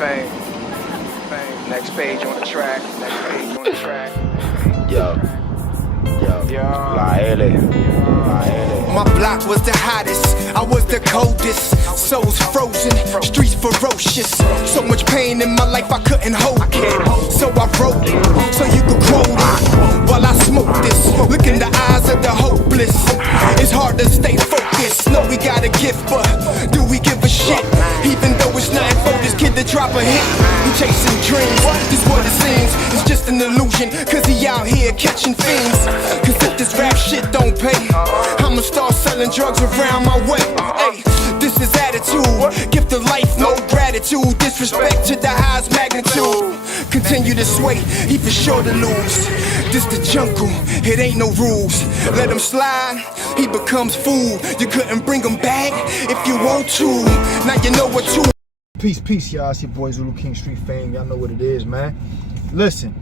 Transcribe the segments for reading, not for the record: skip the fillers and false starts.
Fame. Next page on the track. Yo. La L. My block was the hottest, I was the coldest. Souls frozen, streets ferocious. So much pain in my life I couldn't hold it. So I wrote it, so you could quote it. While I smoke this, look in the eyes of the hopeless. It's hard to stay focused. No, we got a gift, but do we give a shit? Even though it's nothing for this kid to drop a hit. He chasing dreams, this what it seems. It's just an illusion, cause he out here catching fiends. Cause if this rap shit don't pay, I'ma start selling drugs around my way. Hey, this is attitude, gift of life, no gratitude. Disrespect to the highest magnitude. Continue to sway, he for sure to lose. This the jungle, it ain't no rules. Let him slide, he becomes food. You couldn't bring him back if you want to. Now you know what to. Peace, y'all. It's your boy Zulu King Street Fame. Y'all know what it is, man. Listen,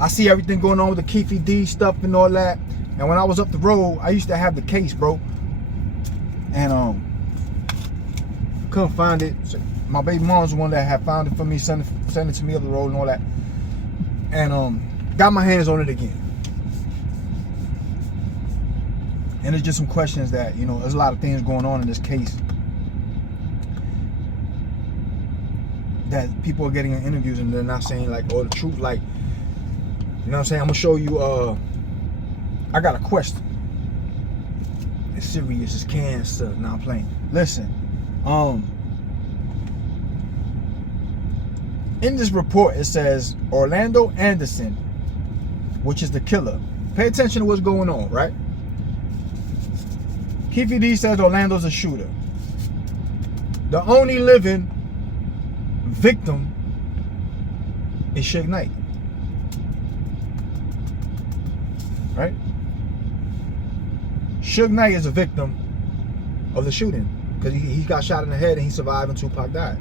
I see everything going on with the Keefe D stuff and all that. And when I was up the road, I used to have the case, bro. And couldn't find it. So my baby mom was the one that had found it for me, sent it to me up the road and all that. And got my hands on it again. And there's just some questions that, you know, there's a lot of things going on in this case that people are getting in interviews and they're not saying like all the truth. Like, you know what I'm saying? I'm gonna show you, I got a question. It's serious, it's cancer. Now I'm playing. Listen, in this report it says Orlando Anderson, which is the killer. Pay attention to what's going on, right? Keefe D says Orlando's a shooter. The only living victim is Suge Knight, right? Suge Knight is a victim of the shooting because he got shot in the head and he survived and Tupac died.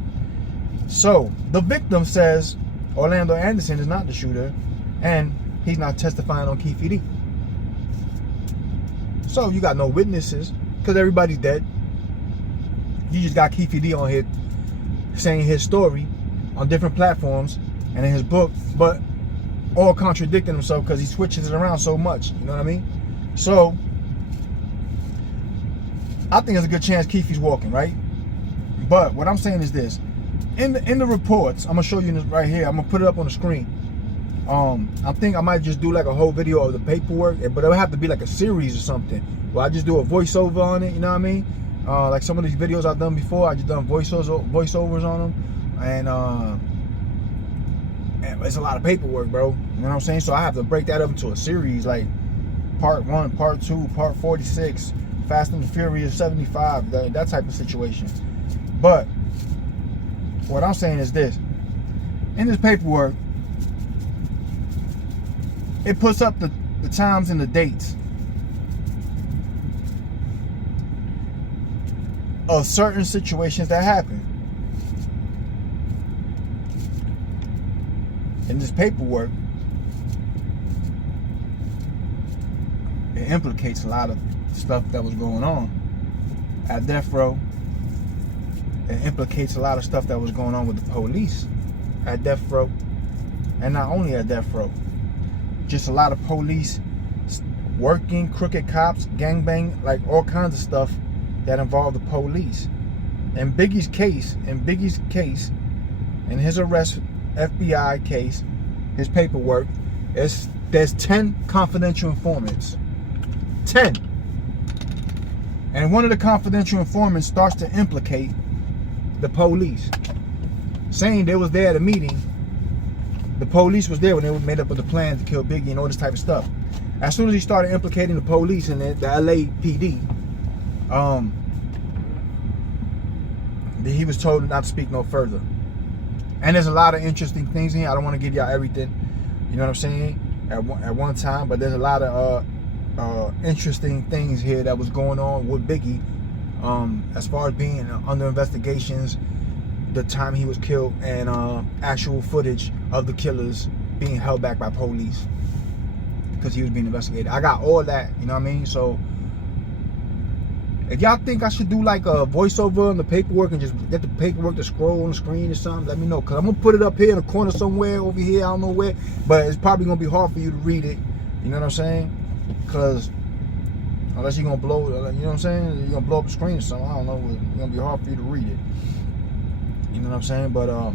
So the victim says Orlando Anderson is not the shooter and he's not testifying on Keefe D. So you got no witnesses because everybody's dead. You just got Keefe D on here saying his story on different platforms and in his book, but all contradicting himself because he switches it around so much. You know what I mean? So I think there's a good chance Keefe's walking, right? But what I'm saying is this: in the reports, I'm gonna show you this right here. I'm gonna put it up on the screen. I think I might just do like a whole video of the paperwork, but it'll have to be like a series or something. Where I just do a voiceover on it. You know what I mean? Like some of these videos I've done before, I just done voiceovers on them, and it's a lot of paperwork, bro. You know what I'm saying? So I have to break that up into a series, like part 1, part 2, part 46, Fast and the Furious 75, that type of situation. But what I'm saying is this: in this paperwork, it puts up the times and the dates of certain situations that happen. In this paperwork, it implicates a lot of stuff that was going on at death row. It implicates a lot of stuff that was going on with the police at death row, and not only at death row, just a lot of police working, crooked cops, gangbang, like all kinds of stuff that involve the police. In Biggie's case, in his arrest FBI case, his paperwork, there's 10 confidential informants. 10. And one of the confidential informants starts to implicate the police, saying they was there at a meeting. The police was there when they made up with the plan to kill Biggie and all this type of stuff. As soon as he started implicating the police and the LAPD, he was told not to speak no further. And there's a lot of interesting things in here. I don't want to give y'all everything, you know what I'm saying, at one time, but there's a lot of interesting things here that was going on with Biggie, as far as being under investigations, the time he was killed, and actual footage of the killers being held back by police because he was being investigated. I got all that, you know what I mean? So If y'all think I should do like a voiceover on the paperwork and just get the paperwork to scroll on the screen or something, let me know. Cause I'm gonna put it up here in the corner somewhere over here, I don't know where. But it's probably gonna be hard for you to read it. You know what I'm saying? Cause unless you're gonna blow, you know what I'm saying? You're gonna blow up the screen or something. I don't know. It's gonna be hard for you to read it. You know what I'm saying? But let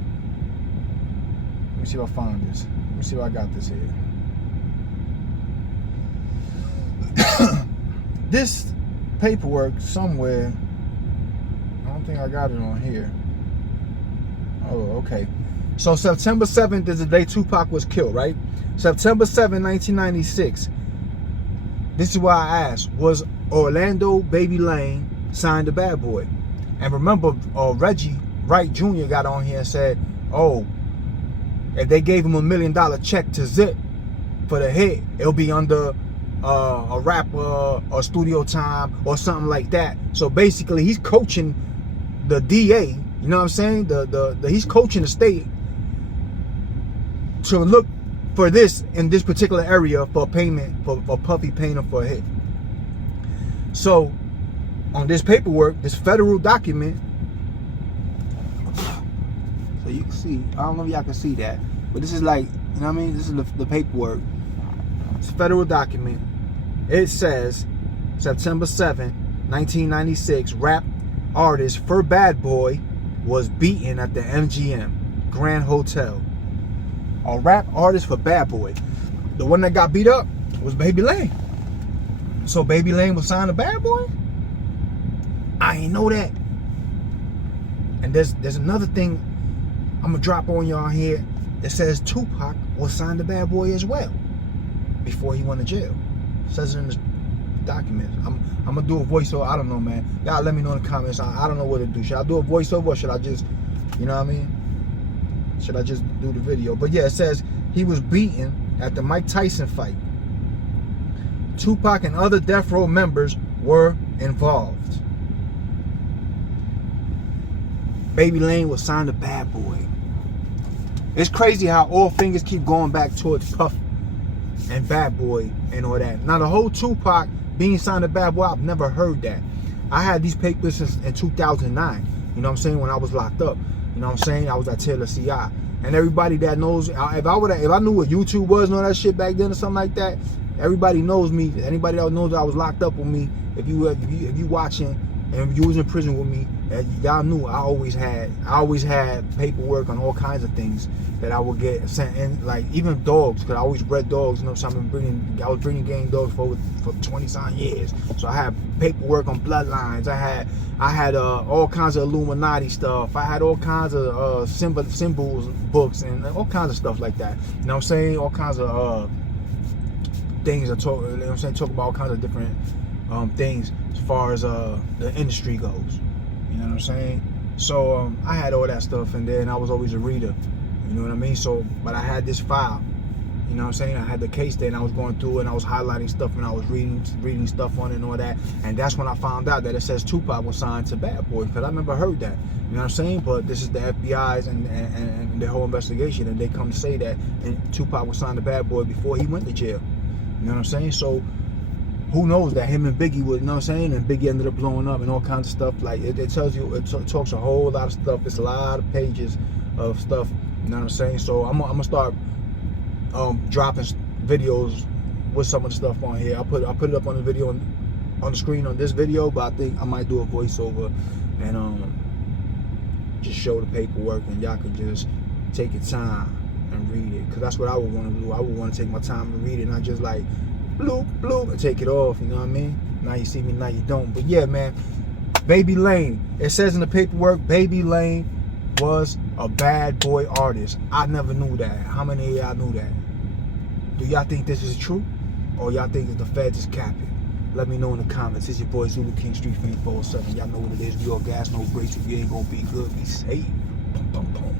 me see if I find this. Let me see if I got this here. This paperwork somewhere. I don't think I got it on here. Oh, okay. So September 7th is the day Tupac was killed, right? September 7, 1996. This is why I asked, was Orlando Baby Lane signed to Bad Boy? And remember, Reggie Wright Jr. got on here and said, oh, if they gave him $1 million check to Zip for the hit, it'll be under a rapper or studio time or something like that. So basically, he's coaching the DA. You know what I'm saying? He's coaching the state to look for this in this particular area for payment for Puffy paying him for a hit. So on this paperwork, this federal document, so you can see, I don't know if y'all can see that, but this is like, you know what I mean? This is the paperwork. It's a federal document. It says September 7, 1996, rap artist for Bad Boy was beaten at the MGM Grand Hotel. A rap artist for Bad Boy. The one that got beat up was Baby Lane. So Baby Lane was signed to Bad Boy? I ain't know that. And there's another thing I'm gonna drop on y'all here. It says Tupac was signed to Bad Boy as well before he went to jail. It says it in the documents. I'm gonna do a voiceover. I don't know, man. Y'all let me know in the comments. I don't know what to do. Should I do a voiceover or should I just, you know what I mean? Should I just do the video? But yeah, it says he was beaten at the Mike Tyson fight. Tupac and other Death Row members were involved. Baby Lane was signed to Bad Boy. It's crazy how all fingers keep going back towards Puff and Bad Boy and all that. Now the whole Tupac being signed to Bad Boy, I've never heard that. I had these papers since in 2009. You know what I'm saying? When I was locked up. You know what I'm saying? I was at Taylor CI. And everybody that knows, if I knew what YouTube was and all that shit back then or something like that, everybody knows me. Anybody that knows that I was locked up with me, if you watching and if you was in prison with me, y'all knew I always had paperwork on all kinds of things that I would get sent in, like even dogs, because I always bred dogs. You know, so I was breeding game dogs for 20-something years. So I had paperwork on bloodlines. I had all kinds of Illuminati stuff. I had all kinds of symbols books and all kinds of stuff like that. You know what I'm saying? All kinds of things that talk. You know what I'm saying? Talk about all kinds of different things as far as the industry goes. You know what I'm saying? So I had all that stuff, and then I was always a reader. You know what I mean? So, but I had this file. You know what I'm saying? I had the case there, and I was going through it, and I was highlighting stuff, and I was reading stuff on it and all that. And that's when I found out that it says Tupac was signed to Bad Boy, because I never heard that. You know what I'm saying? But this is the FBI's and their whole investigation, and they come to say that Tupac was signed to Bad Boy before he went to jail. You know what I'm saying? So who knows that him and Biggie would, you know what I'm saying? And Biggie ended up blowing up and all kinds of stuff. Like it tells you, it talks a whole lot of stuff. It's a lot of pages of stuff. You know what I'm saying? So I'm gonna start dropping videos with some of the stuff on here. I put it up on the video on the screen on this video, but I think I might do a voiceover and just show the paperwork, and y'all could just take your time and read it, because that's what I would want to do. I would want to take my time and read it, not just like bloop bloop and take it off. You know what I mean? Now you see me, now you don't. But yeah, man, Baby Lane. It says in the paperwork, Baby Lane was a Bad Boy artist. I never knew that. How many of y'all knew that? Do y'all think this is true, or y'all think that the feds is capping? Let me know in the comments. It's your boy Zulu King, Street Fame 407. Y'all know what it is. We all gas, no brakes. If you ain't gonna be good, be safe. Boom, boom, boom.